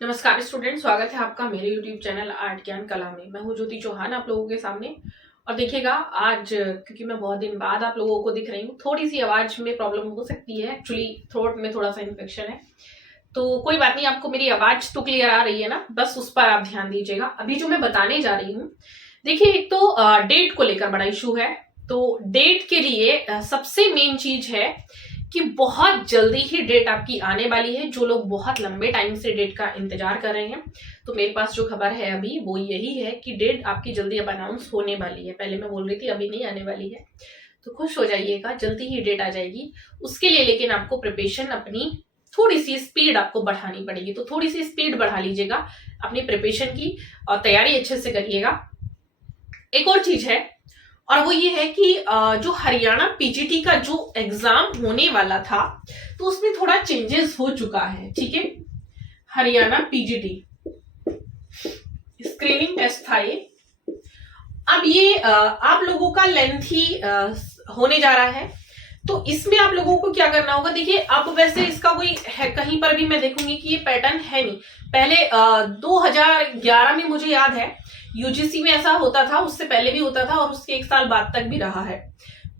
नमस्कार स्टूडेंट, स्वागत है आपका मेरे यूट्यूब चैनल आर्ट ज्ञान कला में। मैं हूं ज्योति चौहान आप लोगों के सामने। और देखिएगा आज क्योंकि मैं बहुत दिन बाद आप लोगों को दिख रही हूँ, थोड़ी सी आवाज में प्रॉब्लम हो सकती है। एक्चुअली थ्रोट में थोड़ा सा इन्फेक्शन है, तो कोई बात नहीं। आपको मेरी आवाज तो क्लियर आ रही है ना, बस उस पर आप ध्यान दीजिएगा। अभी जो मैं बताने जा रही हूँ, देखिए एक तो डेट को लेकर बड़ा इशू है। तो डेट के लिए सबसे मेन चीज है कि बहुत जल्दी ही डेट आपकी आने वाली है। जो लोग बहुत लंबे टाइम से डेट का इंतजार कर रहे हैं, तो मेरे पास जो खबर है अभी वो यही है कि डेट आपकी जल्दी अब अनाउंस होने वाली है। पहले मैं बोल रही थी अभी नहीं आने वाली है, तो खुश हो जाइएगा, जल्दी ही डेट आ जाएगी। उसके लिए लेकिन आपको प्रिपरेशन अपनी थोड़ी सी स्पीड आपको बढ़ानी पड़ेगी। तो थोड़ी सी स्पीड बढ़ा लीजिएगा अपनी प्रिपरेशन की और तैयारी अच्छे से करिएगा। एक और चीज है, और वो ये है कि जो हरियाणा पीजीटी का जो एग्जाम होने वाला था, तो उसमें थोड़ा चेंजेस हो चुका है। ठीक है, हरियाणा पीजीटी स्क्रीनिंग टेस्ट था ये। अब ये आप लोगों का लेंथी होने जा रहा है, तो इसमें आप लोगों को क्या करना होगा। देखिए अब वैसे इसका कोई है, कहीं पर भी मैं देखूंगी कि ये पैटर्न है नहीं। पहले 2011 में मुझे याद है यूजीसी में ऐसा होता था, उससे पहले भी होता था और उसके एक साल बाद तक भी रहा है।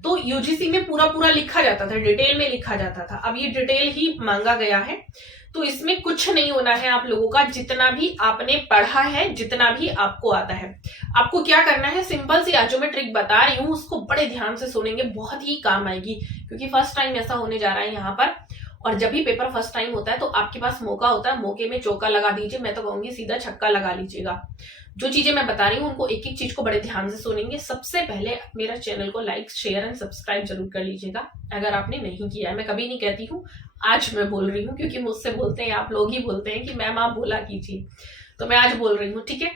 तो यूजीसी में पूरा पूरा लिखा जाता था, डिटेल में लिखा जाता था। अब ये डिटेल ही मांगा गया है, तो इसमें कुछ नहीं होना है आप लोगों का। जितना भी आपने पढ़ा है, जितना भी आपको आता है, आपको क्या करना है, सिंपल सी आज जो मैं ट्रिक बता रही हूँ उसको बड़े ध्यान से सुनेंगे, बहुत ही काम आएगी। क्योंकि फर्स्ट टाइम ऐसा होने जा रहा है यहाँ पर, और जब भी पेपर फर्स्ट टाइम होता है तो आपके पास मौका होता है, मौके में चौका लगा दीजिए। मैं तो कहूंगी सीधा छक्का लगा लीजिएगा। जो चीजें मैं बता रही हूँ उनको एक एक चीज को बड़े ध्यान से सुनेंगे। सबसे पहले मेरा चैनल को लाइक शेयर एंड सब्सक्राइब जरूर कर लीजिएगा अगर आपने नहीं किया है। मैं कभी नहीं कहती हूँ, आज मैं बोल रही हूँ क्योंकि मुझसे बोलते हैं, आप लोग ही बोलते हैं कि मैम आप बोला कीजिए, तो मैं आज बोल रही हूँ। ठीक है,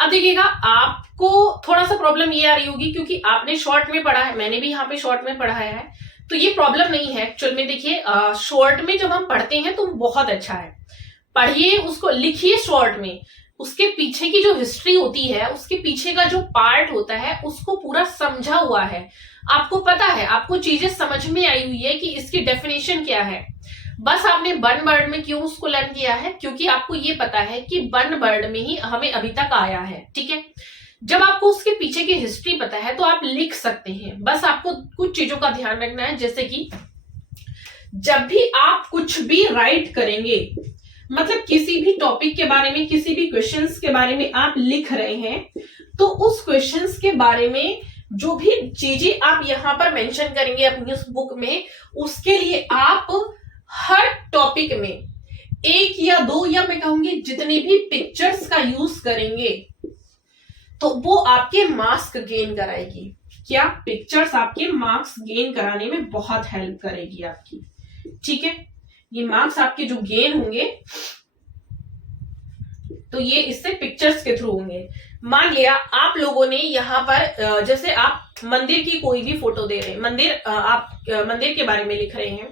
अब देखिएगा आपको थोड़ा सा प्रॉब्लम ये आ रही होगी क्योंकि आपने शॉर्ट में पढ़ा है, मैंने भी यहाँ पे शॉर्ट में पढ़ाया है, तो ये प्रॉब्लम नहीं है एक्चुअल में। देखिए शॉर्ट में जब हम पढ़ते हैं तो बहुत अच्छा है, पढ़िए उसको, लिखिए शॉर्ट में। उसके पीछे की जो हिस्ट्री होती है, उसके पीछे का जो पार्ट होता है, उसको पूरा समझा हुआ है, आपको पता है, आपको चीजें समझ में आई हुई है कि इसकी डेफिनेशन क्या है। बस आपने वन वर्ड में क्यों उसको लर्न किया है, क्योंकि आपको ये पता है कि वन वर्ड में ही हमें अभी तक आया है। ठीक है, जब आपको उसके पीछे की हिस्ट्री पता है तो आप लिख सकते हैं। बस आपको कुछ चीजों का ध्यान रखना है, जैसे कि जब भी आप कुछ भी राइट करेंगे, मतलब किसी भी टॉपिक के बारे में, किसी भी क्वेश्चंस के बारे में आप लिख रहे हैं, तो उस क्वेश्चंस के बारे में जो भी चीजें आप यहां पर मेंशन करेंगे अपनी उस बुक में, उसके लिए आप हर टॉपिक में एक या दो, या मैं कहूंगी जितनी भी पिक्चर्स का यूज करेंगे, तो वो आपके मार्क्स गेन कराएगी। क्या पिक्चर्स आपके मार्क्स गेन कराने में बहुत हेल्प करेगी आपकी। ठीक है, ये मार्क्स आपके जो गेन होंगे तो ये इससे पिक्चर्स के थ्रू होंगे। मान लिया आप लोगों ने यहाँ पर जैसे आप मंदिर की कोई भी फोटो दे रहे हैं, आप मंदिर के बारे में लिख रहे हैं,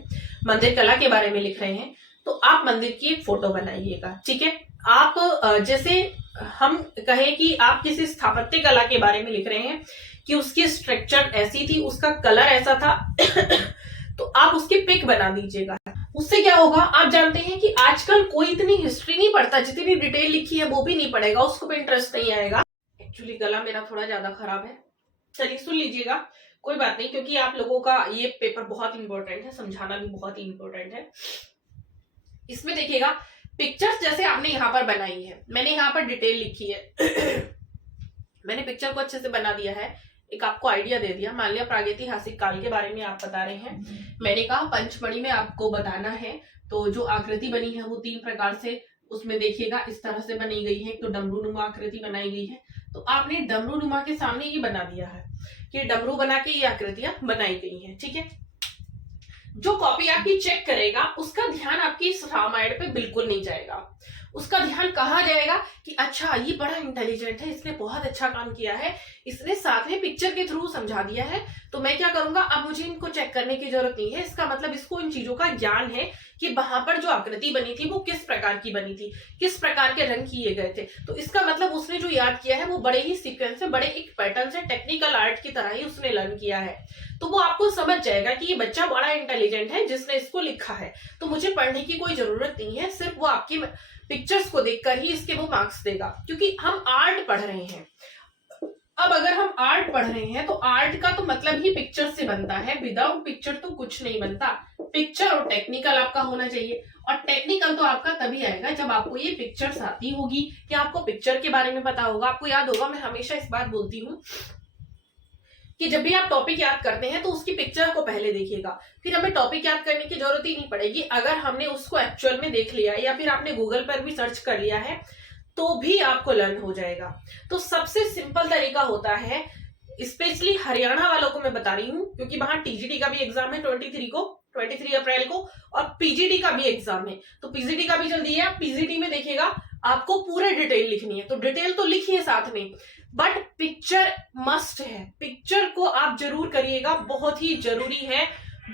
मंदिर कला के बारे में लिख रहे हैं, तो आप मंदिर की एक फोटो बनाइएगा। ठीक है, आप जैसे हम कहें कि आप किसी स्थापत्य कला के बारे में लिख रहे हैं कि उसकी स्ट्रक्चर ऐसी थी, उसका कलर ऐसा था तो आप उसकी पिक बना दीजिएगा। उससे क्या होगा, आप जानते हैं कि आजकल कोई इतनी हिस्ट्री नहीं पढ़ता, जितनी डिटेल लिखी है वो भी नहीं पढ़ेगा, उसको भी इंटरेस्ट नहीं आएगा। एक्चुअली गला मेरा थोड़ा ज्यादा खराब है, चलिए सुन लीजिएगा, कोई बात नहीं, क्योंकि आप लोगों का ये पेपर बहुत इंपॉर्टेंट है, समझाना भी बहुत ही इंपॉर्टेंट है। इसमें देखिएगा पिक्चर्स जैसे आपने यहाँ पर बनाई है, मैंने यहाँ पर डिटेल लिखी है मैंने पिक्चर को अच्छे से बना दिया है, एक आपको आइडिया दे दिया। मान लिया प्रागैतिहासिक काल के बारे में आप बता रहे हैं, मैंने कहा पंचमढ़ी में आपको बताना है, तो जो आकृति बनी है वो 3 प्रकार से उसमें देखिएगा इस तरह से बनी गई है। तो डमरू नुमा आकृति बनाई गई है, तो आपने डमरू नुमा के सामने ये बना दिया है कि डमरू बना के ये आकृतियां बनाई गई हैं। ठीक है, जो कॉपी आपकी चेक करेगा उसका ध्यान आपकी इस रामायण पे बिल्कुल नहीं जाएगा, उसका ध्यान कहाँ जाएगा कि अच्छा ये बड़ा इंटेलिजेंट है, इसने बहुत अच्छा काम किया है, इसने साथ में पिक्चर के थ्रू समझा दिया है, तो मैं क्या करूंगा, अब मुझे इनको चेक करने की जरूरत नहीं है। इसका मतलब इसको इन चीजों का ज्ञान है कि वहां पर जो आकृति बनी थी वो किस प्रकार की बनी थी, किस प्रकार के रंग किए गए थे। तो इसका मतलब उसने जो याद किया है वो बड़े ही सीक्वेंस से, बड़े एक पैटर्न से, टेक्निकल आर्ट की तरह ही उसने लर्न किया है। तो वो आपको समझ जाएगा कि ये बच्चा बड़ा इंटेलिजेंट है जिसने इसको लिखा है, तो मुझे पढ़ने की कोई जरूरत नहीं है, सिर्फ वो आपकी पिक्चर्स को देखकर ही इसके वो मार्क्स देगा, क्योंकि हम आर्ट पढ़ रहे हैं। अब अगर हम आर्ट पढ़ रहे हैं तो आर्ट का तो मतलब ही पिक्चर से बनता है, विदाउट पिक्चर तो कुछ नहीं बनता। पिक्चर और टेक्निकल आपका होना चाहिए, और टेक्निकल तो आपका तभी आएगा जब आपको ये पिक्चर्स आती होगी, या आपको पिक्चर के बारे में पता होगा। आपको याद होगा, मैं हमेशा इस बात बोलती हूँ कि जब भी आप टॉपिक याद करते हैं तो उसकी पिक्चर को पहले देखिएगा, फिर हमें टॉपिक याद करने की जरूरत ही नहीं पड़ेगी। अगर हमने उसको एक्चुअल में देख लिया या फिर आपने गूगल पर भी सर्च कर लिया है तो भी आपको लर्न हो जाएगा। तो सबसे सिंपल तरीका होता है, स्पेशली हरियाणा वालों को मैं बता रही हूँ, क्योंकि वहां टीजीटी का भी एग्जाम है 23 अप्रैल को, और पीजीटी का भी एग्जाम है। तो पीजीटी का भी जल्दी है, पीजीटी में देखिएगा आपको पूरे डिटेल लिखनी है, तो डिटेल तो लिखिए साथ में, बट पिक्चर मस्ट है। पिक्चर को आप जरूर करिएगा, बहुत ही जरूरी है।